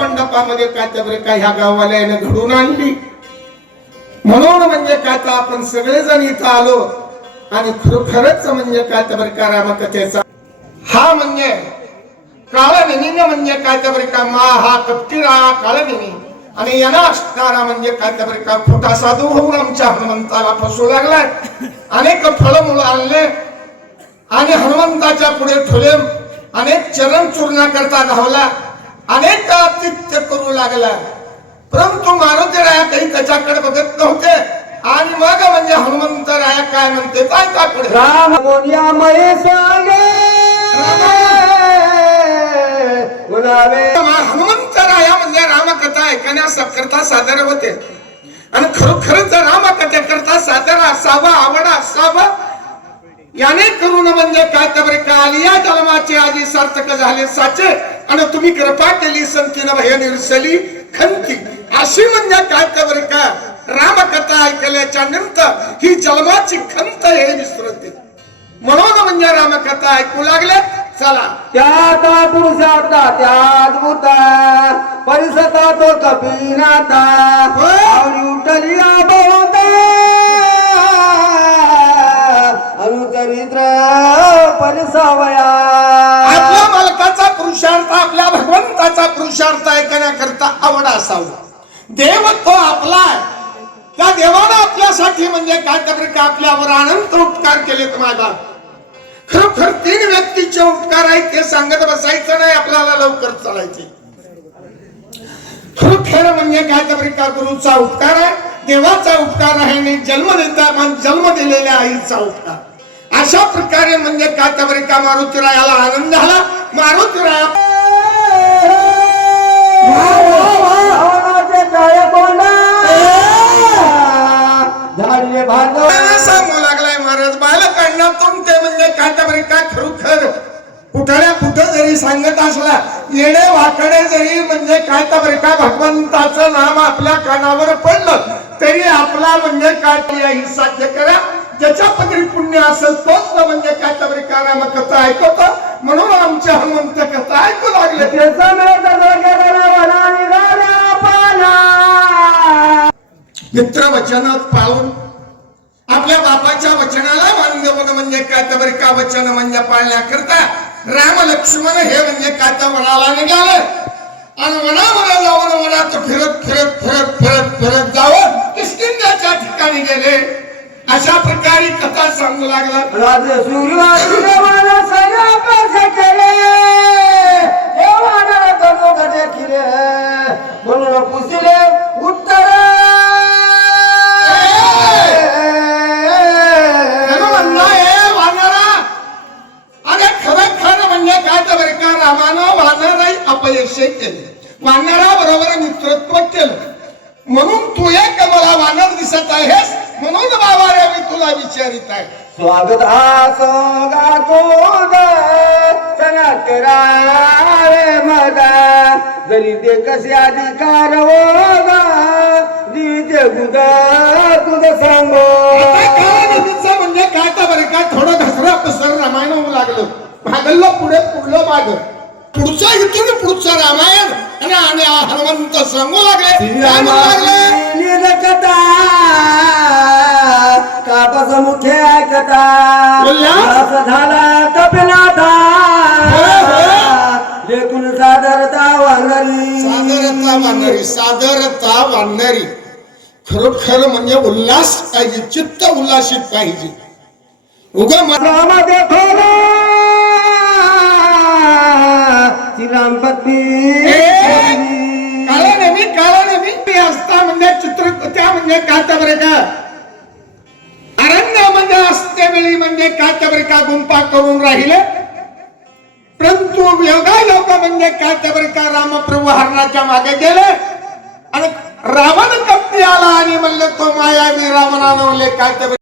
मंडपामध्ये काय तर काय ह्या गाववाल्याने घडून आणली. म्हणून म्हणजे काय तर आपण सगळेजण इथं आलो आणि खरोखरच म्हणजे काय तर का रामकथेचा हा म्हणजे काळनेमी म्हणजे काय तर का मा हा कप्तीरा काळनेमी आणि यांना असणारा म्हणजे काय तर का खोटा साधू होऊन आमच्या हनुमंताला फसू लागलाय. अनेक फळमुळं आणले आणि हनुमंताच्या पुढे ठेवले. अनेक चरण चूर्ण करता धावला, अनेक आतिथ्य करू लागला. परंतु मारुतीराया काही त्याच्याकडे बघत नव्हते. आणि मग म्हणजे हनुमंतराया काय म्हणते काय पुढे राम मोनियामय सांगे हनुमंतराया म्हणजे रामकथा ऐकण्याकरता सादर होते. आणि खरोखरच रामकथे करता सादर असावा, आवड असावा. याने करून म्हणजे काय तर का आलिया जन्माचे आधी सार्थक झाले साचे. आणि तुम्ही कृपा केली संतीन भय निरसली खंती. अशी म्हणजे काय तर का रामकथा ऐकल्याच्या नंतर ही जन्माची खंत हे विसरते. म्हणून म्हणजे रामकथा ऐकू लागले. चला त्या पुरुषार्था त्यात भूता परिसता तो कपिनाथा उठलिया बहुता अनुचरित्र परिसवया. आपल्या मालकाचा पुरुषार्थ आपल्या भगवंताचा पुरुषार्थ ऐकण्याकरता आवड असावा. देव तो आपला त्या देवानं आपल्यासाठी म्हणजे काय तर आपल्यावर अनंत उपकार केलेत. माझा खरोखर 3 व्यक्तीचे उपकार आहेत ते सांगत बसायचं नाही, आपल्याला लवकर चालायचे. खरोखर म्हणजे काय तर का गुरुचा उपकार आहे, देवाचा उपकार आहे आणि जन्म दिलेल्या आईचा उपकार. अशा प्रकारे म्हणजे काय तर का मारुतीरायाला आनंद झाला. मारुतीराया सांगू लागलाय महाराज बालकांना तुमचे म्हणजे काय तर का खरोखर कुठल्या कुठं जरी सांगत असला येडे वाकडे जरी म्हणजे काय तर का भगवंताचं नाम आपल्या कानावर पडलं तरी आपला म्हणजे काय साध्य करा. ज्याच्या पदरी पुण्य असेल तोच म्हणजे काय तर का रामकथा ऐकतो. म्हणून आमच्या हनुमंत कथा ऐकू लागले. मित्र वचनात पाहून आपल्या बापाच्या वचनाला मान देऊन म्हणजे काय तर का वचन म्हणजे पाळण्याकरता राम लक्ष्मण हे म्हणजे काय तर वनाला निघाले. आणि वनावर जाऊन वनात फिरत फिरत फिरत फिरत फिरत जाऊन किष्किंध्याच्या ठिकाणी गेले. अशा प्रकारे कथा सांगू लागला. राजे सूर्यवासी देवाला सगळं केले देवाला करू गजे किले म्हणून पुसले उत्तर रामानं वानराई अपयश केले. वानरा बरोबर मित्रत्व केलं. म्हणून तू एक मला वानर दिसत आहेस म्हणून बाबा रे मी तुला विचारित आहे. स्वागत आसोगा कोग सनत करावे मगा जरी ते कसे अधिकार होगा दिते गुदा तुझ सांगो. म्हणजे काय तर बरं का थोडं घसरा पसर रामायण होऊ लागलं. भागलं पुढे पुढलं माग पुढच्या इथून पुढचं रामायण आणि हनुमंत सांगू लागले. काय म्हणू लागले कथा कापस मुखे ऐकता झाला कपिनाथा लेखून सादरता वानरी सादरता वानरी. खरोखर म्हणजे उल्हास पाहिजे, चित्त उल्हासित पाहिजे. उगा श्रीराम पत्नी काळानेमी असता म्हणजे चित्र त्या म्हणजे काय बरे का अरण्यामध्ये असते वेळी म्हणजे काय बरे का गुंपा करून राहिले. परंतु योगायोग म्हणजे काय बरे का रामप्रभू हरणाच्या मागे गेले आणि रावण कप्ती आला आणि म्हणले तो मायावी रावणाने काय